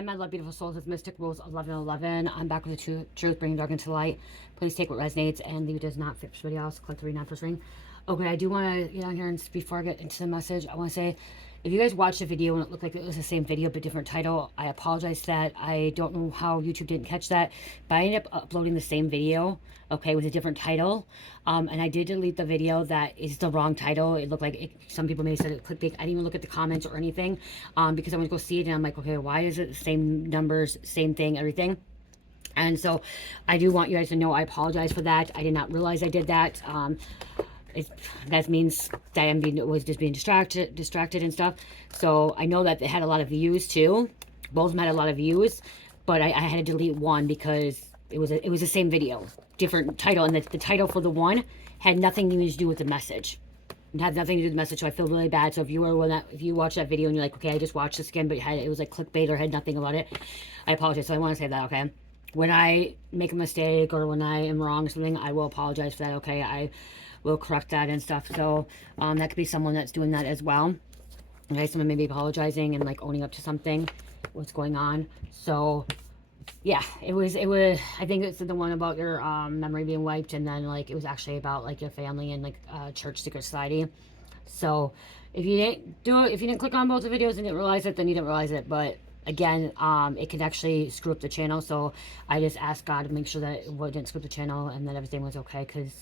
Hi, my love, beautiful souls. It's Mystic Rules 1111. I'm back with the truth, bringing dark into light. Please take what resonates and leave it does not fit for somebody else. Click the read, not first ring. Okay, I do want to get on here, and before I get into the message, I want to say, if you guys watched the video and it looked like it was the same video but different title, I apologize for that. I don't know how YouTube didn't catch that, but I ended up uploading the same video, okay, with a different title. And I did delete the video that is the wrong title. It looked like it, some people may have said it clickbait. I didn't even look at the comments or anything, because I went to go see it and I'm like, okay, why is it the same numbers, same thing, everything? And so I do want you guys to know I apologize for that. I did not realize I did that. That means that was just being distracted and stuff. So I know that they had a lot of views too. Both of them had a lot of views, but I had to delete one because it was the same video, different title, and the title for the one had nothing even to do with the message. It had nothing to do with the message, so I feel really bad. So if you watch that video and you're like, okay, I just watched this again, but it was like clickbait or had nothing about it, I apologize. So I want to say that, okay? When I make a mistake or when I am wrong or something, I will apologize for that, okay? I will correct that and stuff. So that could be someone that's doing that as well. Okay, someone may be apologizing and like owning up to something, what's going on. So yeah, it was I think it's the one about your memory being wiped, and then like it was actually about like your family and like church secret society. So if you didn't do it, if you didn't click on both the videos and didn't realize it, then you didn't realize it. But again, it can actually screw up the channel. So I just asked God to make sure that it didn't screw up the channel and that everything was okay, because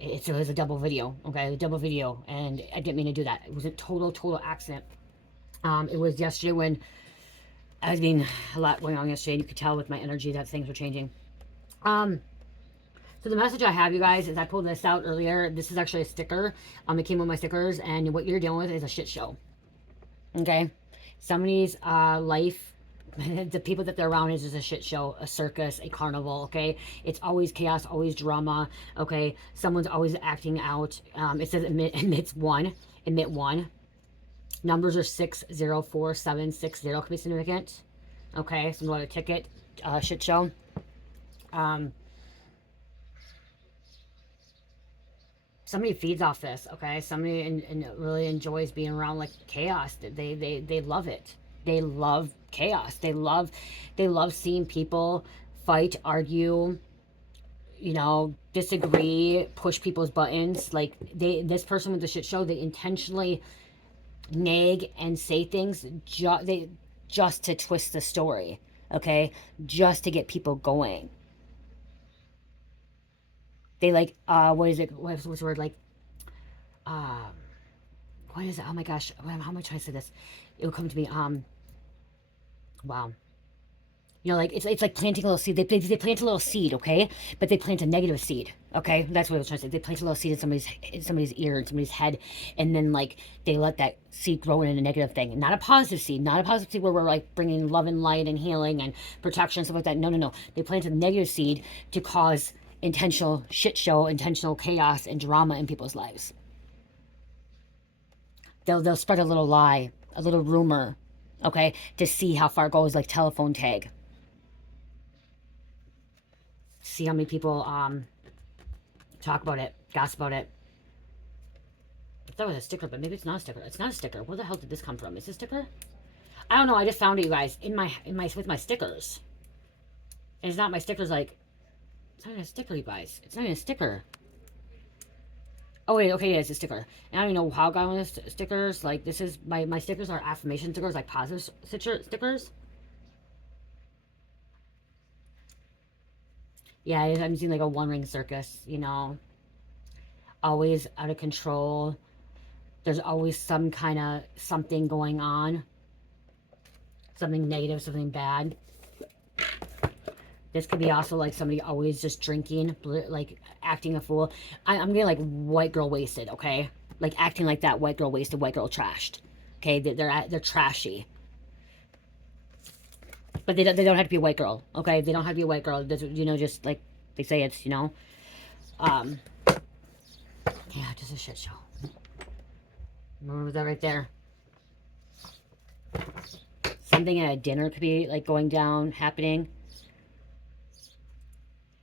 it was a double video, okay, a double video, and I didn't mean to do that. It was a total accident. It was yesterday when I was being a lot going on yesterday, and you could tell with my energy that things were changing. So the message I have, you guys, is I pulled this out earlier. This is actually a sticker. It came with my stickers, and what you're dealing with is a shit show. Okay, somebody's life. The people that they're around is just a shit show, a circus, a carnival, okay? It's always chaos, always drama, okay? Someone's always acting out. It says emit one. Numbers are 604760. Could be significant, okay? So I'm going to ticket, shit show. Somebody feeds off this, okay? Somebody and really enjoys being around like chaos. They love it. They love chaos. They love seeing people fight, argue, you know, disagree, push people's buttons. Like this person with the shit show, they intentionally nag and say things just to twist the story, okay? Just to get people going. They like what is it? What's the word? Like what is it? Oh my gosh, how am I trying to say this? It will come to me. Wow. You know, like it's like planting a little seed. They plant a little seed, okay? But they plant a negative seed, okay? That's what I was trying to say. They plant a little seed in somebody's ear, in somebody's head, and then like they let that seed grow in a negative thing. Not a positive seed. Not a positive seed where we're like bringing love and light and healing and protection and stuff like that. No. They plant a negative seed to cause intentional shit show, intentional chaos and drama in people's lives. They'll spread a little lie, a little rumor, okay, to see how far it goes, like telephone tag. See how many people talk about it, gossip about it. I thought it was a sticker, but maybe it's not a sticker. It's not a sticker. Where the hell did this come from? Is this a sticker? I don't know. I just found it, you guys, with my stickers. And it's not my stickers. Like, it's not even a sticker, you guys. It's not even a sticker. Oh wait, okay, yeah, it's a sticker. And I don't even know how I got one of these stickers. Like, this is my stickers are affirmation stickers, like positive stickers. Yeah, I'm seeing like a one-ring circus, you know. Always out of control. There's always some kind of something going on. Something negative, something bad. This could be also like somebody always just drinking, like acting a fool. I'm getting like white girl wasted, okay? Like acting like that white girl wasted, white girl trashed. Okay, they're trashy. But they don't have to be a white girl, okay? They don't have to be a white girl. You know, just like they say it's, you know. Yeah, just a shit show. Remember that right there? Something at a dinner could be like going down, happening.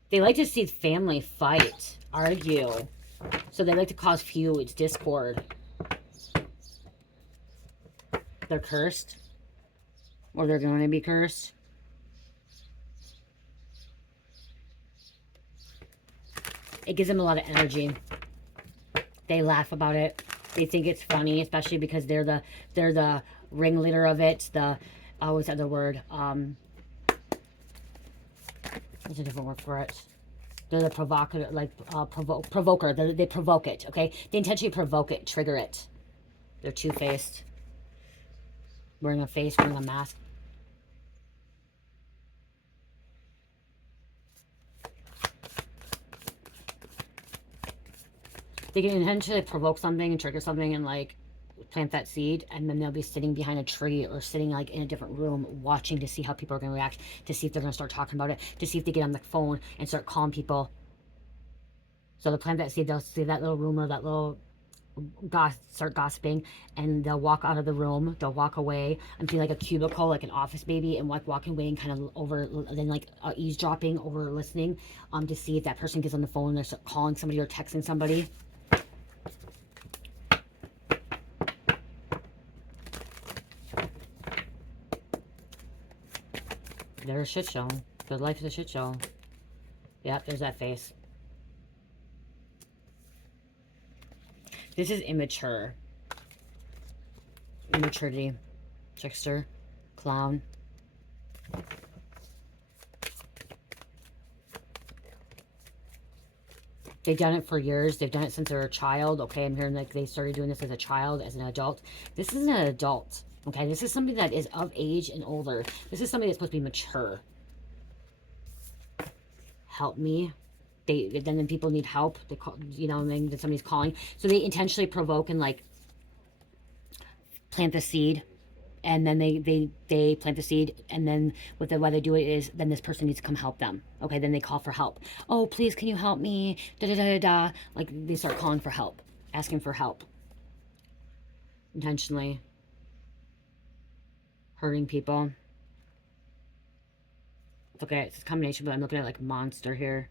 They like to see family fight, argue. So they like to cause feuds, discord. They're cursed. or they're going to be cursed. It gives them a lot of energy. They laugh about it. They think it's funny, especially because they're the ringleader of it. The what's the other word? There's a different word for it. They're the provocateur, like provoker. They provoke it. Okay, they intentionally provoke it, trigger it. They're two-faced, wearing a face, wearing a mask. They can intentionally provoke something and trigger something and like plant that seed, and then they'll be sitting behind a tree or sitting like in a different room watching to see how people are going to react, to see if they're going to start talking about it, to see if they get on the phone and start calling people. So they'll plant that seed, they'll see that little rumor, that little start gossiping, and they'll walk out of the room, they'll walk away and be like a cubicle, like an office baby, and like walking away and kind of over, then like eavesdropping over, listening to see if that person gets on the phone, they're calling somebody or texting somebody. They're a shit show. Their life is a shit show. Yep, there's that face. This is immature. Immaturity. Trickster. Clown. They've done it for years. They've done it since they were a child. Okay, I'm hearing like they started doing this as a child, as an adult. This isn't an adult. Okay, this is somebody that is of age and older. This is somebody that's supposed to be mature. Help me. Then people need help. They call, you know, and then somebody's calling. So they intentionally provoke and like plant the seed, and then they plant the seed, and then why they do it is then this person needs to come help them. Okay, then they call for help. Oh, please, can you help me? Da da da da da. Like they start calling for help, asking for help, intentionally hurting people. It's okay, it's a combination, but I'm looking at like monster here.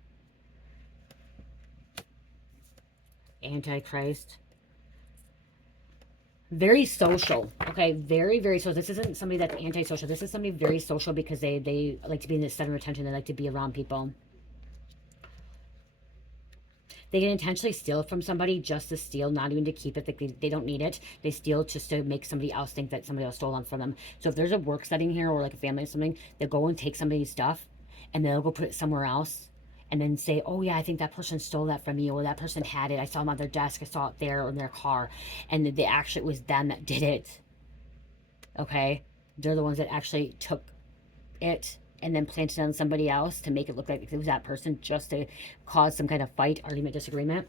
Antichrist. Very social. Okay, very, very social. This isn't somebody that's antisocial. This is somebody very social because they like to be in the center of attention. They like to be around people. They can intentionally steal from somebody just to steal, not even to keep it. They don't need it. They steal just to make somebody else think that somebody else stole them from them. So if there's a work setting here or like a family or something, they'll go and take somebody's stuff and they'll go put it somewhere else and then say, oh yeah, I think that person stole that from me, or that person had it. I saw them on their desk. I saw it there or in their car. And they actually, it was them that did it. Okay? They're the ones that actually took it and then planted it on somebody else to make it look like it was that person, just to cause some kind of fight, argument, disagreement.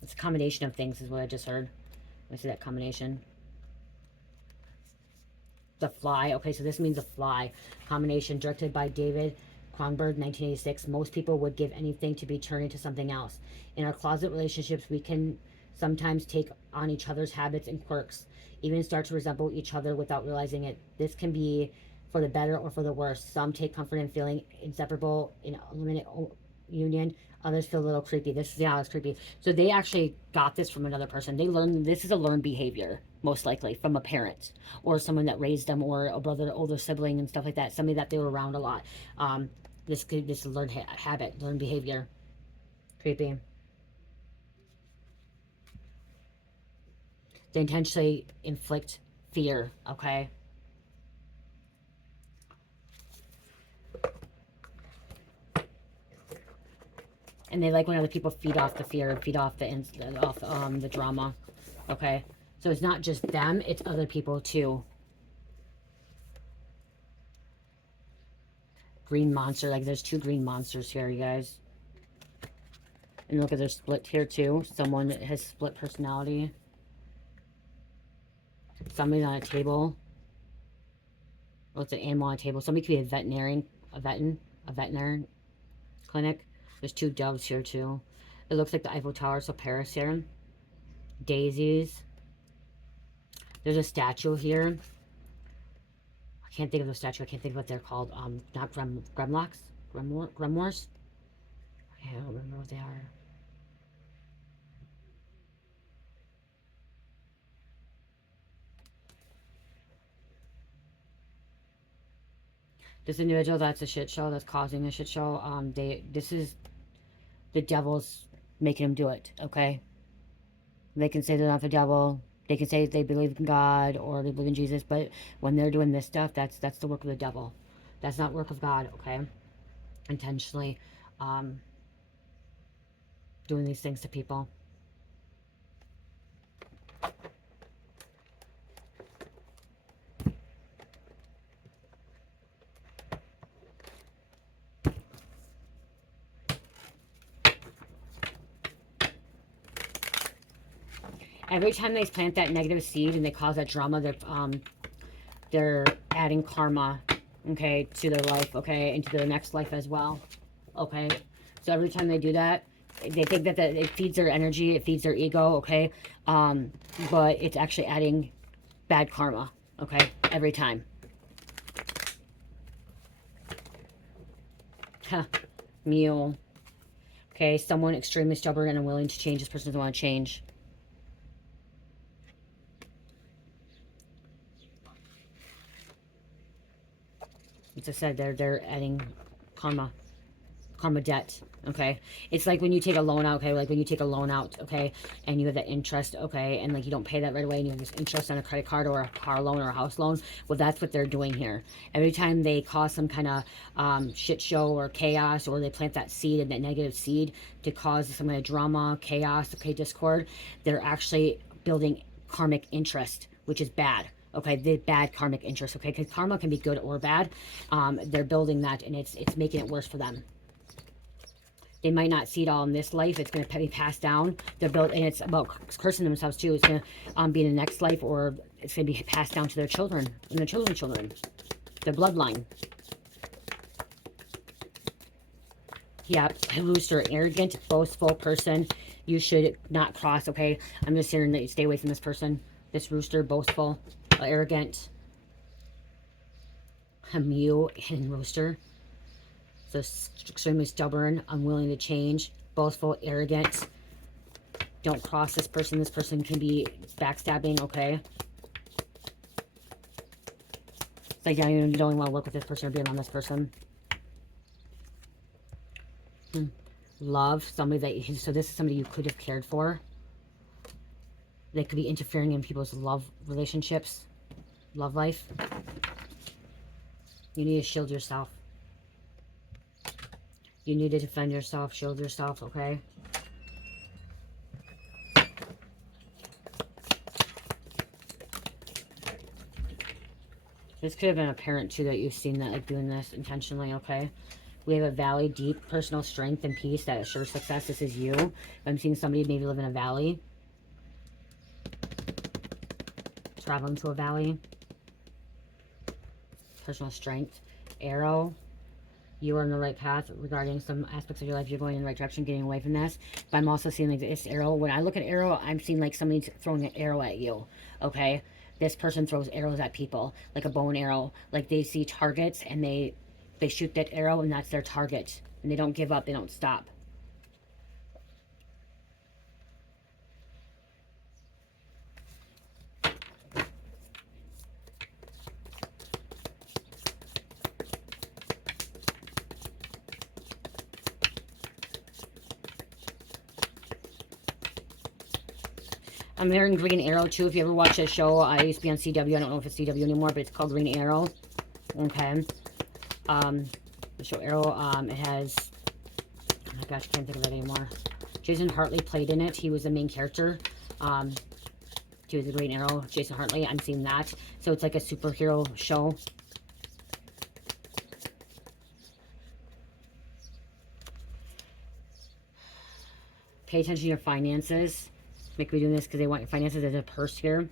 It's a combination of things is what I just heard. I see that combination. The Fly. Okay, so this means a fly. Combination directed by David Cronenberg, 1986. Most people would give anything to be turned into something else. In our closet relationships, we can sometimes take on each other's habits and quirks, even start to resemble each other without realizing it. This can be for the better or for the worse. Some take comfort in feeling inseparable in a limited union. Others feel a little creepy. This is, yeah, it's creepy. So they actually got this from another person. They learned, this is a learned behavior, most likely, from a parent or someone that raised them, or a brother, older sibling and stuff like that. Somebody that they were around a lot. This is a learned habit, learned behavior. Creepy. They intentionally inflict fear, okay? And they like when other people feed off the fear, feed off the drama, okay? So it's not just them, it's other people too. Green monster, like there's two green monsters here, you guys. And look at their split here too. Someone has split personality. Somebody's on a table. Oh, it's an animal on a table. Somebody could be a veterinarian, a veterinarian clinic. There's two doves here too. It looks like the Eiffel Tower, so Paris here. Daisies. There's a statue here. I can't think of the statue. I can't think of what they're called. Not gremlocks? Grimoires? I don't remember what they are. This individual that's a shit show, that's causing a shit show, this is the devil's making them do it, okay? They can say they're not the devil. They can say they believe in God or they believe in Jesus, but when they're doing this stuff, that's the work of the devil. That's not work of God, okay? Intentionally doing these things to people. Every time they plant that negative seed and they cause that drama, they're adding karma, okay, to their life, okay, into their next life as well, okay? So every time they do that, they think that it feeds their energy, it feeds their ego, okay? But it's actually adding bad karma, okay, every time. Huh. Mule. Okay, someone extremely stubborn and unwilling to change. This person doesn't want to change. As I said, they're adding karma debt, okay? It's like when you take a loan out, okay? Like when you take a loan out, okay? And you have that interest, okay? And like you don't pay that right away and you have this interest on a credit card or a car loan or a house loan. Well, that's what they're doing here. Every time they cause some kind of shit show or chaos, or they plant that seed and that negative seed to cause some kind of drama, chaos, okay, discord, they're actually building karmic interest, which is bad. Okay, the bad karmic interest, okay? Because karma can be good or bad. They're building that, and it's making it worse for them. They might not see it all in this life. It's going to be passed down. They're built, and it's about cursing themselves too. It's going to be in the next life, or it's going to be passed down to their children and their children's children, their bloodline. Yeah, rooster, arrogant, boastful person. You should not cross, okay? I'm just hearing that you stay away from this person. This rooster, boastful, arrogant, a mule and rooster. So extremely stubborn, unwilling to change, boastful, arrogant. Don't cross this person. This person can be backstabbing, okay? It's like you don't want to work with this person or be around this person. Love, somebody that, so this is somebody you could have cared for. They could be interfering in people's love relationships, love life. You need to shield yourself. You need to defend yourself, shield yourself, okay? This could have been a parent too that you've seen that like doing this intentionally, okay? We have a valley, deep personal strength and peace that assures success. This is you. I'm seeing somebody maybe live in a valley. Traveling to a valley. Personal strength. Arrow. You are on the right path regarding some aspects of your life. You're going in the right direction, getting away from this. But I'm also seeing like this arrow. When I look at arrow, I'm seeing like somebody throwing an arrow at you. Okay? This person throws arrows at people. Like a bow and arrow. Like they see targets and they shoot that arrow and that's their target. And they don't give up. They don't stop. I'm hearing Green Arrow too. If you ever watch a show, I used to be on CW. I don't know if it's CW anymore, but it's called Green Arrow. Okay. The show Arrow, it has, oh my gosh, I can't think of it anymore. Jason Hartley played in it. He was the main character. He was the Green Arrow, Jason Hartley. I'm seeing that. So it's like a superhero show. Pay attention to your finances. Make me doing this because they want your finances as a purse here.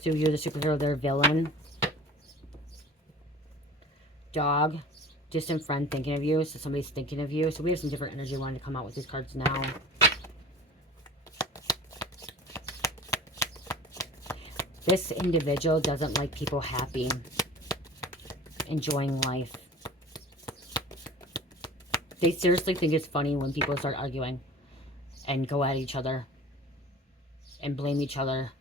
So you're the superhero, they're villain. Dog, distant friend thinking of you. So somebody's thinking of you. So we have some different energy wanting to come out with these cards now. This individual doesn't like people happy, enjoying life. They seriously think it's funny when people start arguing and go at each other. and blame each other.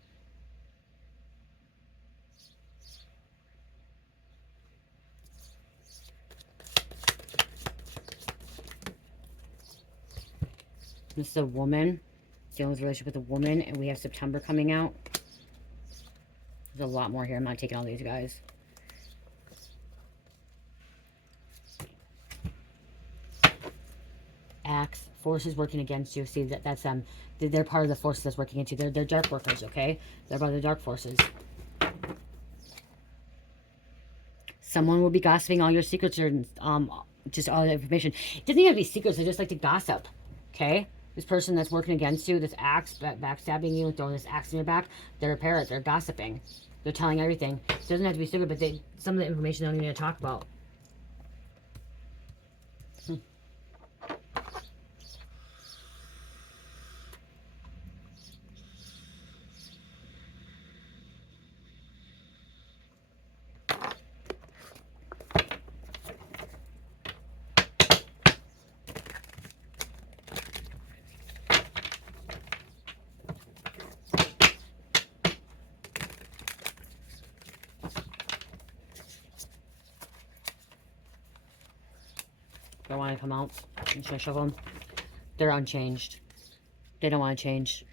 This is a woman dealing with a relationship with a woman, and we have September coming out. There's a lot more here. I'm not taking all these, guys. Axe, forces working against you. See, that's them. They're part of the forces that's working against you. They're dark workers, okay? They're part of the dark forces. Someone will be gossiping all your secrets or just all the information. It doesn't even have to be secrets. They just like to gossip, okay? This person that's working against you, this axe, backstabbing you, throwing this axe in your back, they're a parrot. They're gossiping. They're telling everything. It doesn't have to be secret, but some of the information they don't even talk about. Don't want to come out. Should I show them? They're unchanged. They don't want to change.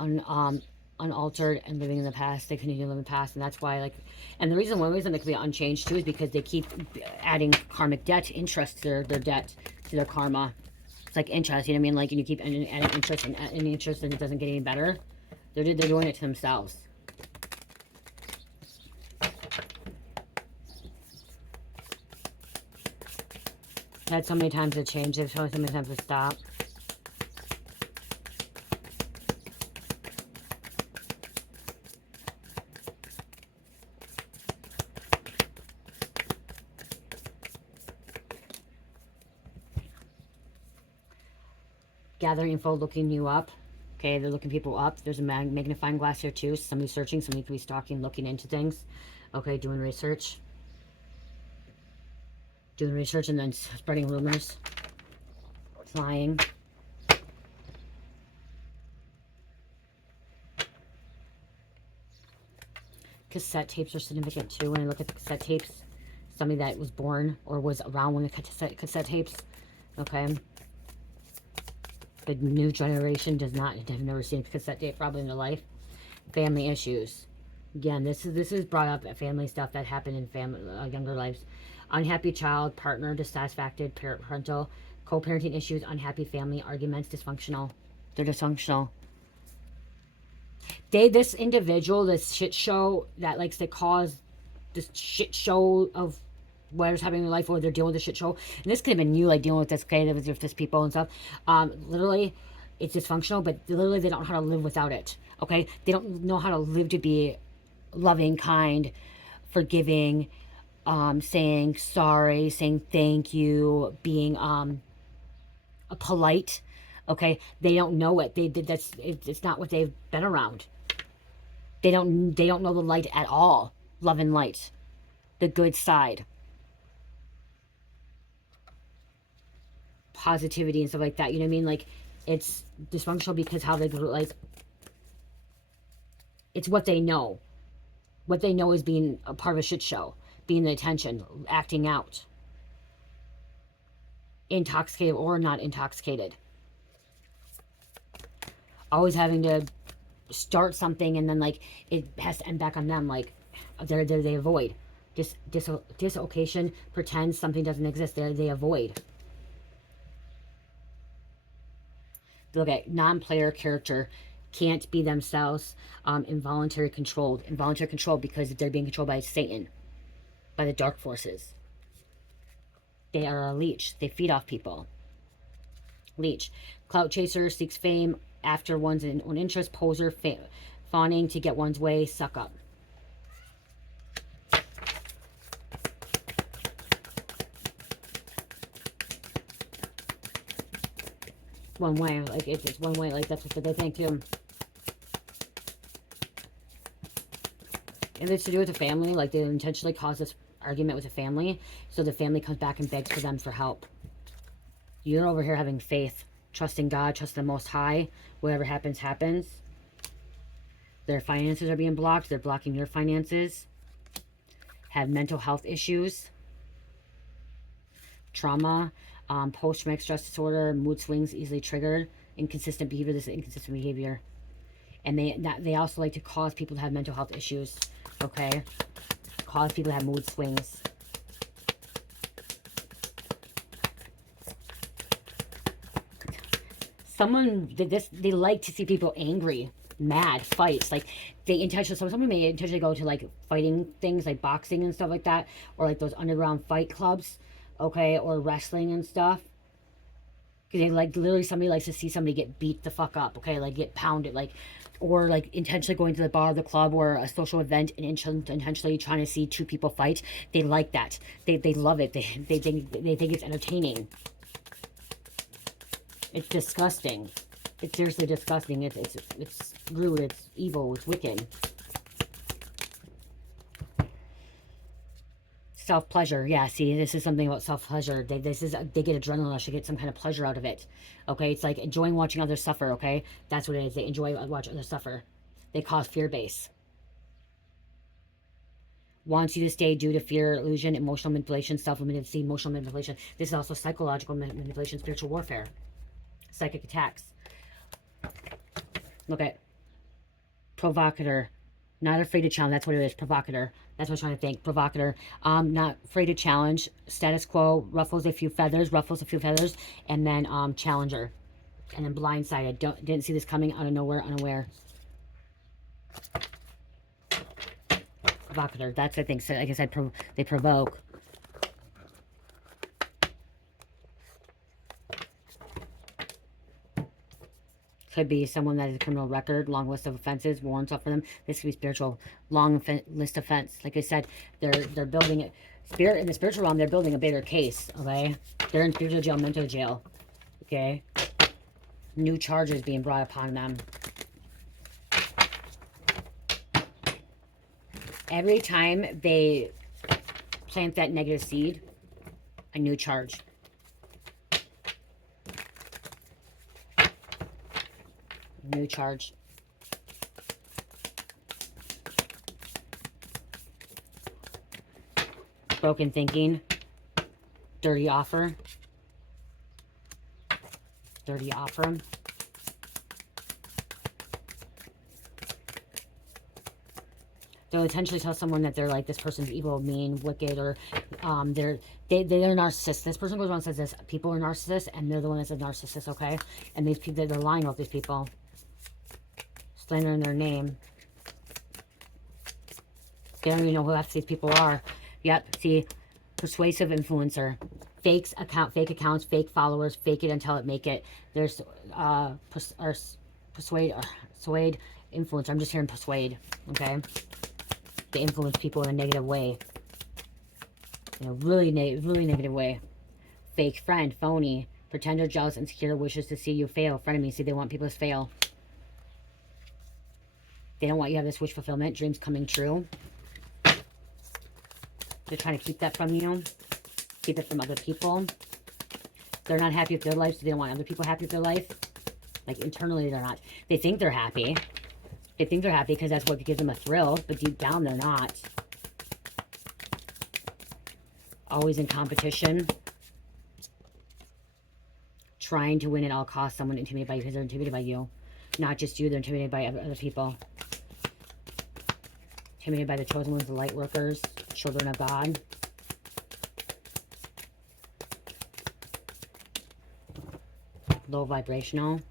Unaltered and living in the past. They continue to live in the past, and that's why, like, and the reason, one reason they could be unchanged too is because they keep adding karmic debt, interest to their debt, to their karma. It's like interest, you know what I mean? Like, and you keep adding interest and interest, and it doesn't get any better. They're doing it to themselves. I've had so many times to change. They've so many times to stop. Gathering info, looking you up. Okay, they're looking people up. There's a magnifying glass here too. Somebody's searching. Somebody could be stalking, looking into things. Okay, doing research. Doing research and then spreading rumors. Flying. Cassette tapes are significant too. When I look at the cassette tapes, somebody that was born or was around when the cassette tapes. Okay. The new generation does not, have never seen a cassette tape probably in their life. Family issues. Again, this is brought up at family stuff that happened in family younger lives. Unhappy child, partner, dissatisfied, parental, co-parenting issues, unhappy family, arguments, dysfunctional. They're dysfunctional. This individual, this shit show that likes to cause this shit show of whatever's happening in their life, or they're dealing with the shit show. And this could have been you, like, dealing with this creative, with this people and stuff. Literally, it's dysfunctional, but literally they don't know how to live without it. Okay? They don't know how to live to be loving, kind, forgiving, saying sorry, saying thank you, being polite. Okay? They don't know it. It's not what they've been around. They don't know the light at all. Love and light. The good side. Positivity and stuff like that. You know what I mean? Like, it's dysfunctional because how they go, like, it's what they know. What they know is being a part of a shit show. Being the attention. Acting out. Intoxicated or not intoxicated. Always having to start something and then, like, it has to end back on them. Like, they avoid. Dislocation. Pretend something doesn't exist. They avoid. Look at non-player character. Can't be themselves. Involuntary controlled. Involuntary controlled because they're being controlled by Satan. By the dark forces. They are a leech. They feed off people. Leech. Clout chaser. Seeks fame after one's own interest. Poser. Fawning to get one's way. Suck up. One way. Like, it's one way. Like, that's what they think too. If it's to do with the family, like, they intentionally cause this argument with the family, so the family comes back and begs for them for help. You're over here having faith. Trusting God, trust the Most High. Whatever happens, happens. Their finances are being blocked. They're blocking your finances. Have mental health issues. Trauma. Post-traumatic stress disorder. Mood swings easily triggered. Inconsistent behavior. This is inconsistent behavior. And they also like to cause people to have mental health issues. Okay? Cause people to have mood swings. They like to see people angry, mad, fights. Like, they intentionally, someone may intentionally go to, like, fighting things, like boxing and stuff like that, or, like, those underground fight clubs, okay, or wrestling and stuff. Because they, like, literally, somebody likes to see somebody get beat the fuck up, okay, like, get pounded, like, or, like, intentionally going to the bar, the club, or a social event and intentionally trying to see two people fight. They like that. They love it. They think it's entertaining. It's disgusting. It's seriously disgusting. It's rude. It's evil. It's wicked. Self-pleasure. Yeah, see, this is something about self-pleasure. They get adrenaline rush. They get some kind of pleasure out of it. Okay, it's like enjoying watching others suffer, okay? That's what it is. They enjoy watching others suffer. They cause fear base. Wants you to stay due to fear, illusion, emotional manipulation, self-manipulation, emotional manipulation. This is also psychological manipulation, spiritual warfare. Psychic attacks. Look at provocateur. Not afraid to challenge. That's what it is. Provocateur. That's what I'm trying to think. Provocateur. Not afraid to challenge. Status quo. Ruffles a few feathers. And then challenger. And then blindsided. Didn't see this coming. Out of nowhere. Unaware. Provocateur. That's I think. So, like I said, they provoke. Could be someone that has a criminal record, long list of offenses, warrants out for them. This could be spiritual, long list of offense. Like I said, they're building it. In the spiritual realm, they're building a bigger case. Okay, they're in spiritual jail, mental jail. Okay, new charges being brought upon them. Every time they plant that negative seed, a new charge. New charge. Broken thinking. Dirty offer. Dirty offer. They'll intentionally tell someone that they're like, this person's evil, mean, wicked, or they're narcissists. This person goes around and says this. People are narcissists, and they're the one that's a narcissist, okay? And these people, they're lying about these people. Slandering their name. They don't even know who half these people are. Yep, see, persuasive influencer. Fake accounts, fake followers, fake it until it make it. There's persuade influencer. I'm just hearing persuade, okay? They influence people in a negative way. In a really negative way. Fake friend, phony, pretender, jealous, insecure, wishes to see you fail. Frenemy, see, they want people to fail. They don't want you to have this wish fulfillment, dreams coming true. They're trying to keep that from you. Keep it from other people. They're not happy with their life, so they don't want other people happy with their life. Like, internally, they're not. They think they're happy. They think they're happy because that's what gives them a thrill, but deep down, they're not. Always in competition. Trying to win at all costs. Someone intimidated by you because they're intimidated by you. Not just you, they're intimidated by other people. Intimidated by the chosen ones, the light workers, children of God. Low vibrational.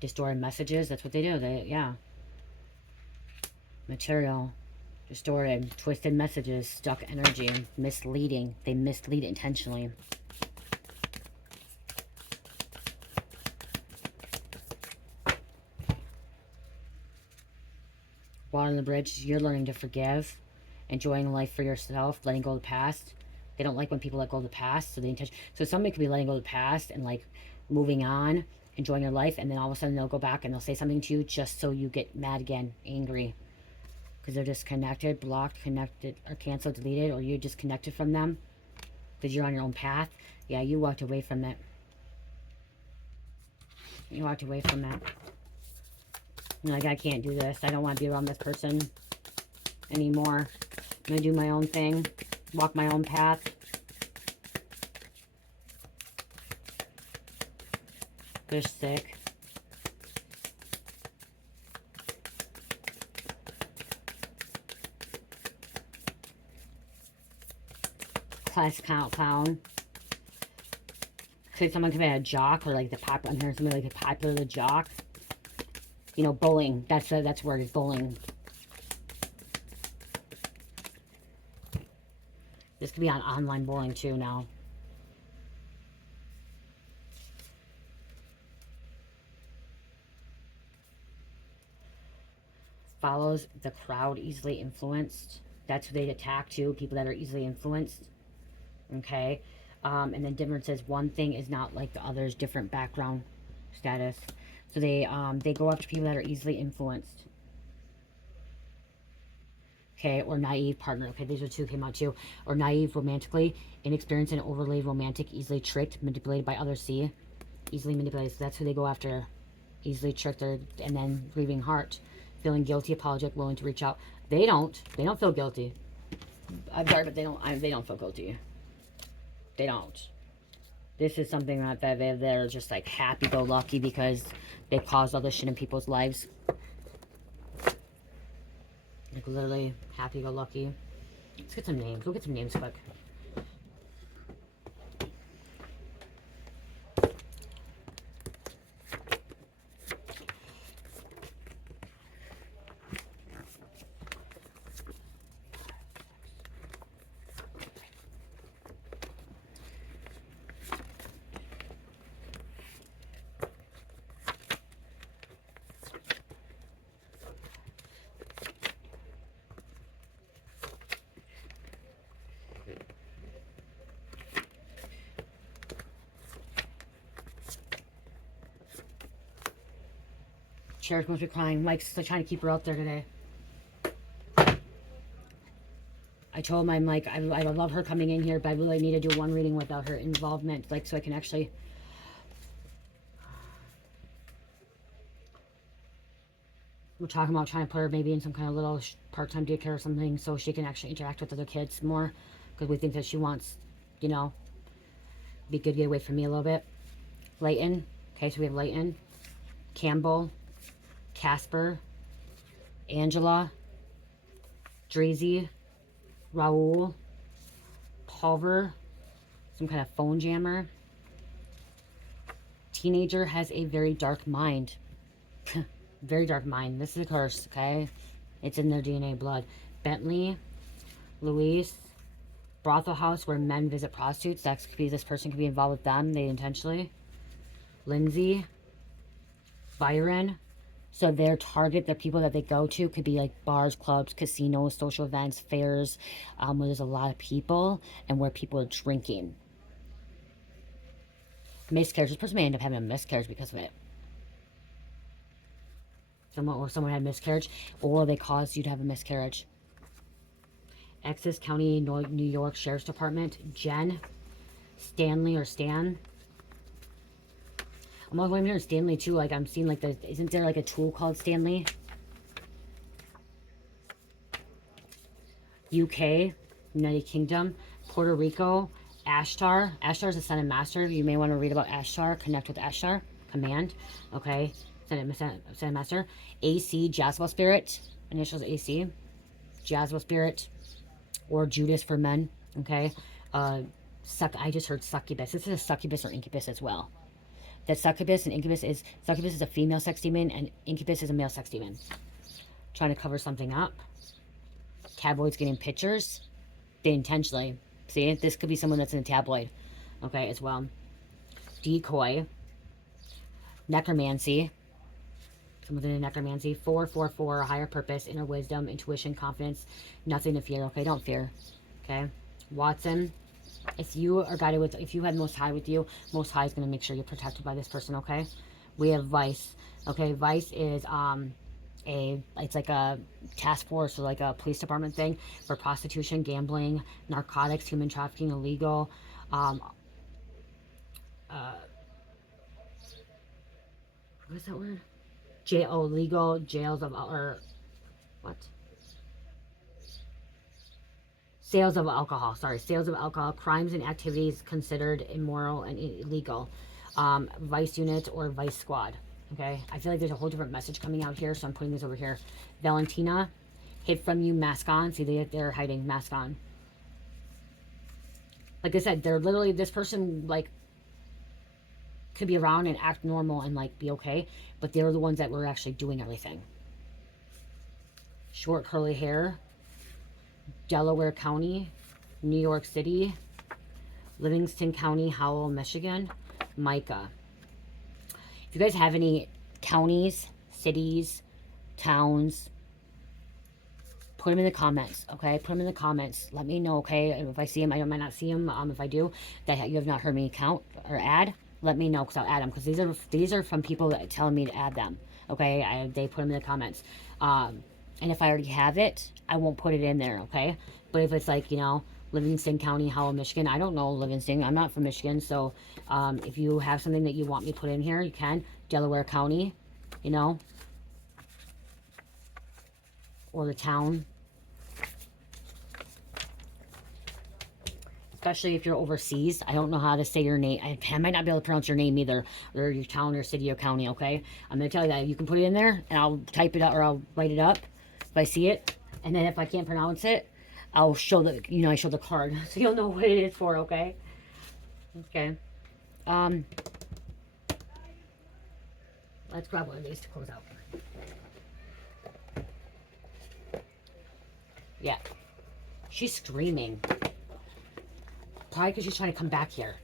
Distorted messages, that's what they do. Yeah. Material. Distorted. Twisted messages. Stuck energy. Misleading. They mislead intentionally. Water on the bridge, you're learning to forgive, enjoying life for yourself, letting go of the past. They don't like when people let go of the past, so somebody could be letting go of the past and like moving on, enjoying your life, and then all of a sudden they'll go back and they'll say something to you just so you get mad again, angry, because they're disconnected, blocked, connected, or canceled, deleted, or you're disconnected from them because you're on your own path. Yeah, you walked away from it. You walked away from that. You're like, I can't do this. I don't want to be around this person anymore. I'm going to do my own thing. Walk my own path. They're sick. Class clown. Could someone could be a jock or like the popular? I'm hearing somebody like a popular the jock. You know, bowling. That's where it's bowling. This could be on online bowling too now. Follows the crowd, easily influenced. That's who they'd attack too. People that are easily influenced. Okay. And then different says one thing is not like the other's, different background status. So they go after people that are easily influenced. Okay, or naive partner. Okay, these are two came out too. Or naive, romantically, inexperienced and overly romantic, easily tricked, manipulated by others. See, easily manipulated. So that's who they go after. Easily tricked, and then grieving heart, feeling guilty, apologetic, willing to reach out. They don't feel guilty. I'm sorry, but they don't feel guilty. They don't. This is something that they're just like happy-go-lucky because they caused all this shit in people's lives. Like literally happy-go-lucky. Let's get some names. We'll get some names quick. Cherish must be crying. Mike's still trying to keep her out there today. I told him, I'm like, I love her coming in here, but I really need to do one reading without her involvement, like, so I can actually... We're talking about trying to put her maybe in some kind of little part-time daycare or something so she can actually interact with other kids more, because we think that she wants, you know, be good to get away from me a little bit. Layton. Okay, so we have Layton, Campbell, Casper, Angela, Drazy, Raul, Pulver, some kind of phone jammer. Teenager has a very dark mind. Very dark mind. This is a curse, okay? It's in their DNA blood. Bentley, Luis, brothel house where men visit prostitutes. That could be, this person could be involved with them. They intentionally. Lindsay, Byron. So their target, the people that they go to could be like bars, clubs, casinos, social events, fairs, where there's a lot of people and where people are drinking. Miscarriage. This person may end up having a miscarriage because of it. Someone had miscarriage, or they caused you to have a miscarriage. Essex County, New York Sheriff's Department. Jen, Stanley or Stan. I'm also hearing Stanley too. Like I'm seeing like isn't there like a tool called Stanley? UK, United Kingdom, Puerto Rico, Ashtar. Ashtar is a Sun and Master. You may want to read about Ashtar. Connect with Ashtar. Command. Okay. Sun and Master. AC, Jaswell Spirit. Initials AC. Jaswell Spirit. Or Judas for men. Okay. I just heard succubus. This is a succubus or incubus as well. That succubus and incubus is a female sex demon and incubus is a male sex demon. Trying to cover something up. Tabloids getting pictures. They intentionally. See, this could be someone that's in a tabloid. Okay, as well. Decoy. Necromancy. Someone in a necromancy. 444. Higher purpose. Inner wisdom. Intuition. Confidence. Nothing to fear. Okay, don't fear. Okay. Watson. If you are guided with, if you have Most High with you, Most High is going to make sure you're protected by this person, okay? We have Vice. Okay, Vice is it's like a task force or like a police department thing for prostitution, gambling, narcotics, human trafficking, illegal, what is that word? Jail, legal jails of, or what? Sales of alcohol, sorry, sales of alcohol, crimes and activities considered immoral and illegal. Vice unit or vice squad. Okay, I feel like there's a whole different message coming out here, so I'm putting this over here. Valentina, hid from you, mask on. See, they're hiding, mask on. Like I said, they're literally, this person, like, could be around and act normal and, like, be okay, but they're the ones that were actually doing everything. Short curly hair, Delaware County, New York City, Livingston County, Howell, Michigan, Micah. If you guys have any counties, cities, towns, put them in the comments, okay? Put them in the comments. Let me know, okay? If I see them, I might not see them. If I do, that you have not heard me count or add, let me know, because I'll add them. Because these are from people that are telling me to add them, okay? They put them in the comments. And if I already have it, I won't put it in there, okay? But if it's like, you know, Livingston County, Howell, Michigan, I don't know Livingston. I'm not from Michigan, so if you have something that you want me to put in here, you can. Delaware County, you know, or the town. Especially if you're overseas. I don't know how to say your name. I might not be able to pronounce your name either, or your town or city or county, okay? I'm going to tell you that. You can put it in there, and I'll type it out, or I'll write it up if I see it. And then if I can't pronounce it, I'll show the, you know, I show the card. So you'll know what it is for, okay? Okay. Let's grab one of these to close out. Yeah. She's screaming. Probably because she's trying to come back here.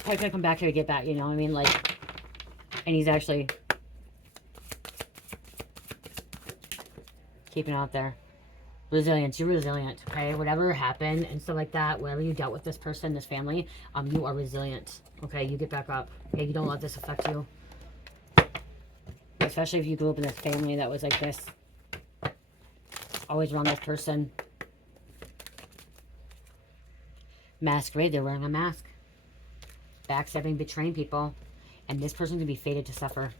Probably trying to come back here to get back, you know what I mean? Like, and he's actually keeping out there. Resilience. You're resilient, okay? Whatever happened and stuff like that, whatever you dealt with this person, this family, you are resilient, okay? You get back up, okay? You don't let this affect you. Especially if you grew up in this family that was like this. Always around this person. Masquerade, they're wearing a mask. Backstabbing, betraying people. And this person's going to be fated to suffer.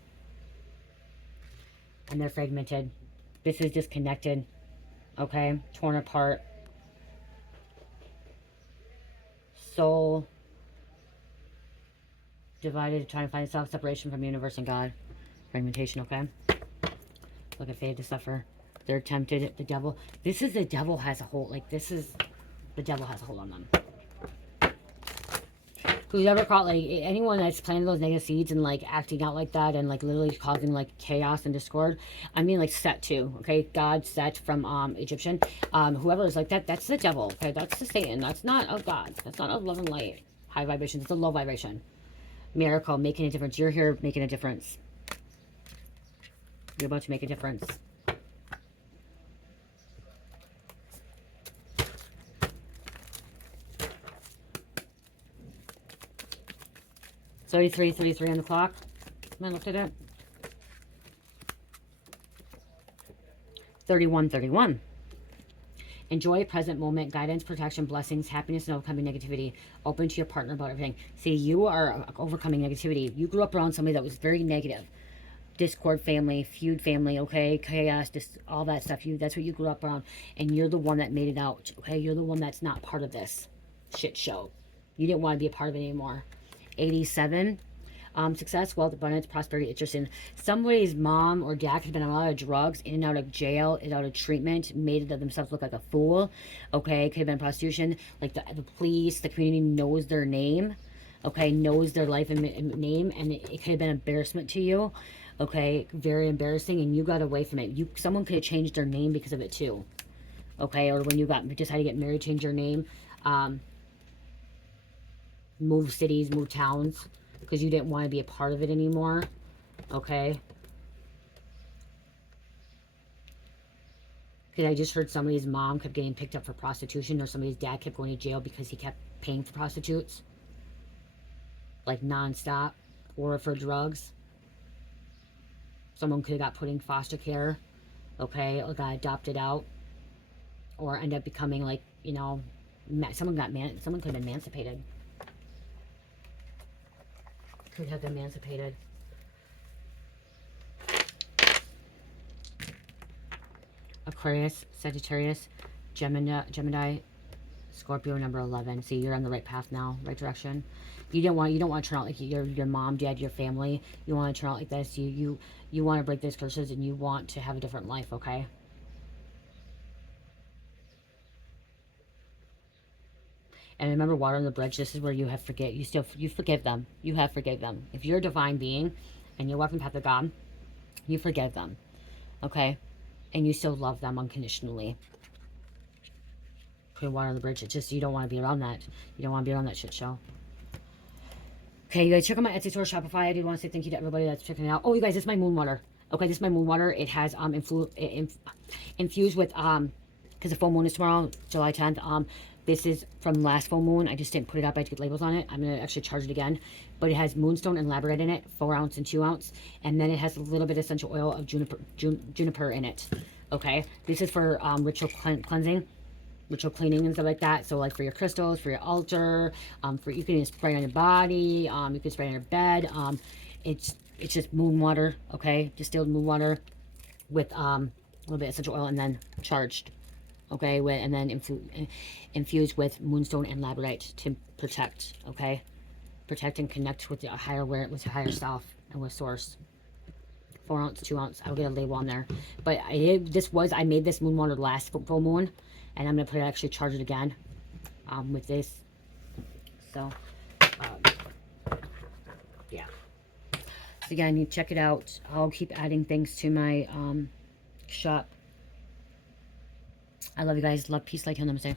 And they're fragmented. This is disconnected. Okay? Torn apart. Soul divided, trying to find self-separation from universe and God. Fragmentation, okay? Look at fated to suffer. They're tempted. The devil. This is the devil has a hold. Like, this is the devil has a hold on them. Who's ever caught, like, anyone that's planting those negative seeds and, like, acting out like that and, like, literally causing, like, chaos and discord. I mean, like, Set too, okay? God, Set from Egyptian. Whoever is like that, that's the devil, okay? That's the Satan. That's not of God. That's not of love and light. High vibration. It's a low vibration. Miracle, making a difference. You're here making a difference. You're about to make a difference. So 33:33 on the clock. I looked at it. 31:31. Enjoy present moment, guidance, protection, blessings, happiness, and overcoming negativity. Open to your partner about everything. See, you are overcoming negativity. You grew up around somebody that was very negative. Discord family, feud family, okay? Chaos, just all that stuff. That's what you grew up around. And you're the one that made it out, okay? You're the one that's not part of this shit show. You didn't want to be a part of it anymore. 87. Success, wealth, abundance, prosperity, interesting. Somebody's mom or dad has been on a lot of drugs, in and out of jail, in and out of treatment, made themselves look like a fool. Okay, could have been prostitution. Like the police, the community knows their name. Okay, knows their life and name, and it could have been embarrassment to you. Okay, very embarrassing, and you got away from it. Someone could have changed their name because of it too. Okay, or when you decided to get married, change your name. Move cities, move towns, because you didn't want to be a part of it anymore. Okay. Because I just heard somebody's mom kept getting picked up for prostitution, or somebody's dad kept going to jail because he kept paying for prostitutes. Like nonstop. Or for drugs. Someone could have got put in foster care. Okay. Or got adopted out. Or end up becoming like, you know, someone could have been emancipated. Could have been emancipated. Aquarius, Sagittarius, Gemini, Scorpio, number 11. See, you're on the right path now, right direction. You don't want to turn out like your mom, dad, your family. You want to turn out like this. You want to break those curses, and you want to have a different life, okay? And remember, water on the bridge. This is where you forgive them. You have forgave them. If you're a divine being, and you're walking the path of God, you forgive them, okay? And you still love them unconditionally. Putting water on the bridge. It's just, you don't want to be around that. You don't want to be around that shit show. Okay, you guys, check out my Etsy store, Shopify. I do want to say thank you to everybody that's checking it out. Oh, you guys, this is my moon water. Okay, this is my moon water. It has infused with because the full moon is tomorrow, July 10th. This is from last full moon. I just didn't put it up. I had to get labels on it. I'm gonna actually charge it again. But it has moonstone and labradorite in it, 4 ounce and 2 ounce, and then it has a little bit of essential oil of juniper in it. Okay, this is for ritual cleansing, ritual cleaning and stuff like that. So like for your crystals, for your altar, for you can spray on your body, you can spray on your bed. It's just moon water, okay, distilled moon water with a little bit of essential oil and then charged, okay, and then infused with moonstone and labradorite to protect, okay, protect and connect with the higher self and with source. 4 ounce, 2 ounce. I'll get a label on there. But I made this moon water last full moon, and I'm gonna actually charge it again with this. So yeah. So again, you check it out. I'll keep adding things to my shop. I love you guys. Love, peace, light, heal, namaste.